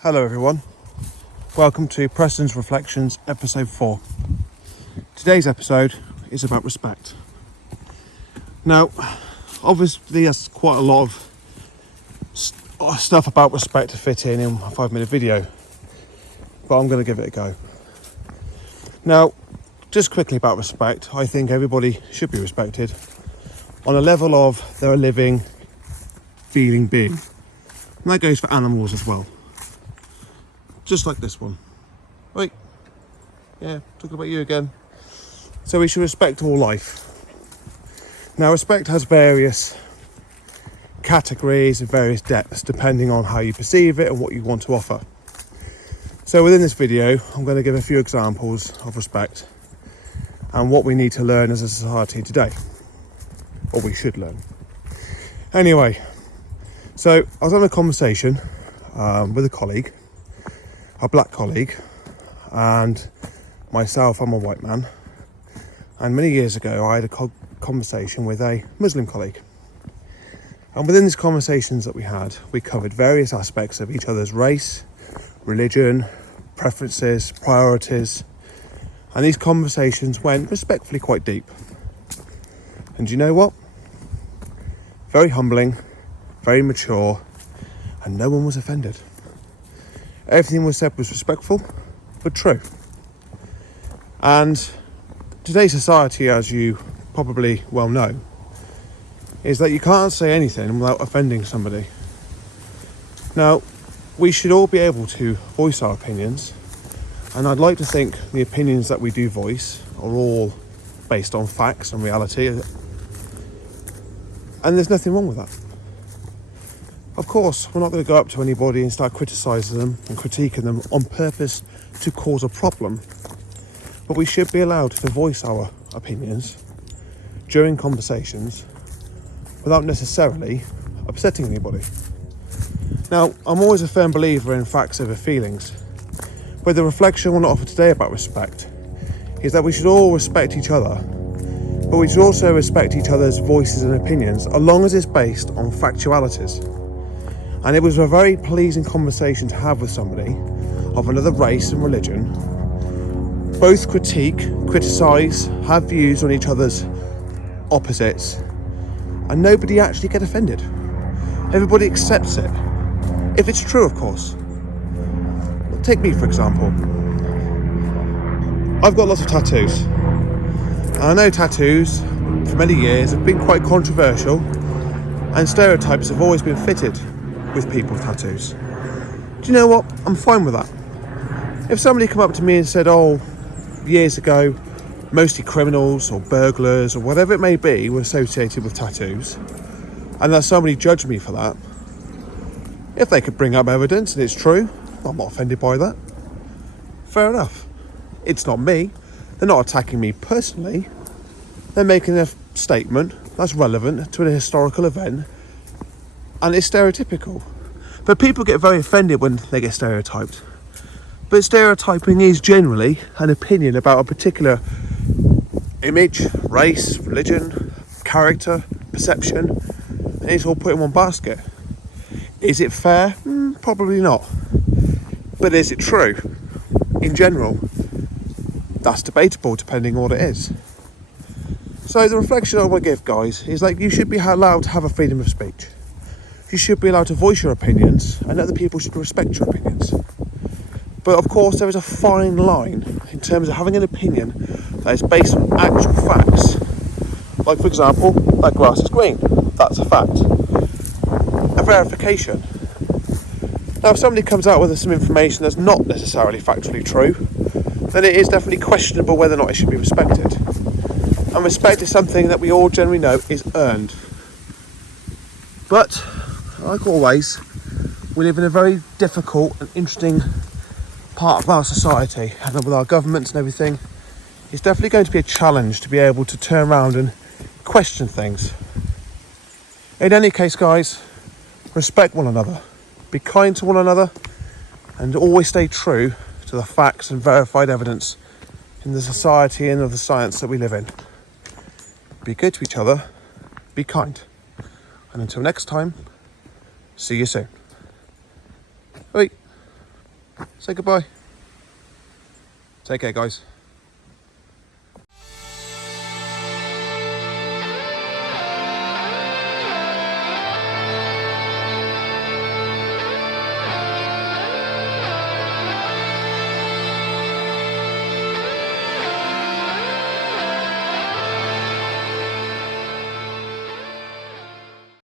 Hello everyone, welcome to Preston's Reflections episode 4. Today's episode is about respect. Now, obviously there's quite a lot of stuff about respect to fit in a 5-minute video, but I'm going to give it a go. Now, just quickly about respect, I think everybody should be respected on a level of they're a living, feeling being. And that goes for animals as well. Just like this one. Wait. Yeah, talking about you again. So we should respect all life. Now, respect has various categories and various depths depending on how you perceive it and what you want to offer. So within this video, I'm going to give a few examples of respect and what we need to learn as a society today. Or we should learn. Anyway, so I was having a conversation with a colleague, a black colleague, and myself, I'm a white man, and many years ago I had a conversation with a Muslim colleague, and within these conversations that we had, we covered various aspects of each other's race, religion, preferences, priorities, and these conversations went respectfully quite deep. And you know what? Very humbling, very mature, and no one was offended. Everything was said was respectful, but true. And today's society, as you probably well know, is that you can't say anything without offending somebody. Now, we should all be able to voice our opinions, and I'd like to think the opinions that we do voice are all based on facts and reality, and there's nothing wrong with that. Of course, we're not going to go up to anybody and start criticising them and critiquing them on purpose to cause a problem. But we should be allowed to voice our opinions during conversations without necessarily upsetting anybody. Now, I'm always a firm believer in facts over feelings, but the reflection I want to offer today about respect is that we should all respect each other, but we should also respect each other's voices and opinions as long as it's based on factualities. And it was a very pleasing conversation to have with somebody of another race and religion. Both critique, criticise, have views on each other's opposites, and nobody actually get offended. Everybody accepts it. If it's true, of course. Take me, for example. I've got lots of tattoos. And I know tattoos, for many years, have been quite controversial, and stereotypes have always been fitted with people with tattoos. Do you know what? I'm fine with that. If somebody come up to me and said, years ago, mostly criminals or burglars or whatever it may be were associated with tattoos, and that somebody judged me for that, if they could bring up evidence and it's true, I'm not offended by that. Fair enough. It's not me. They're not attacking me personally. They're making a statement that's relevant to an historical event, and it's stereotypical. But people get very offended when they get stereotyped. But stereotyping is generally an opinion about a particular image, race, religion, character, perception, and it's all put in one basket. Is it fair? Probably not. But is it true? In general, that's debatable depending on what it is. So the reflection I want to give, guys, is like you should be allowed to have a freedom of speech. You should be allowed to voice your opinions, and other people should respect your opinions. But of course, there is a fine line in terms of having an opinion that is based on actual facts. Like, for example, that grass is green. That's a fact. A verification. Now, if somebody comes out with some information that's not necessarily factually true, then it is definitely questionable whether or not it should be respected. And respect is something that we all generally know is earned. But, like always, we live in a very difficult and interesting part of our society, and with our governments and everything, it's definitely going to be a challenge to be able to turn around and question things. In any case, guys, respect one another, be kind to one another, and always stay true to the facts and verified evidence in the society and of the science that we live in. Be good to each other, be kind, and until next time, see you soon. Bye. Say goodbye. Take care, guys.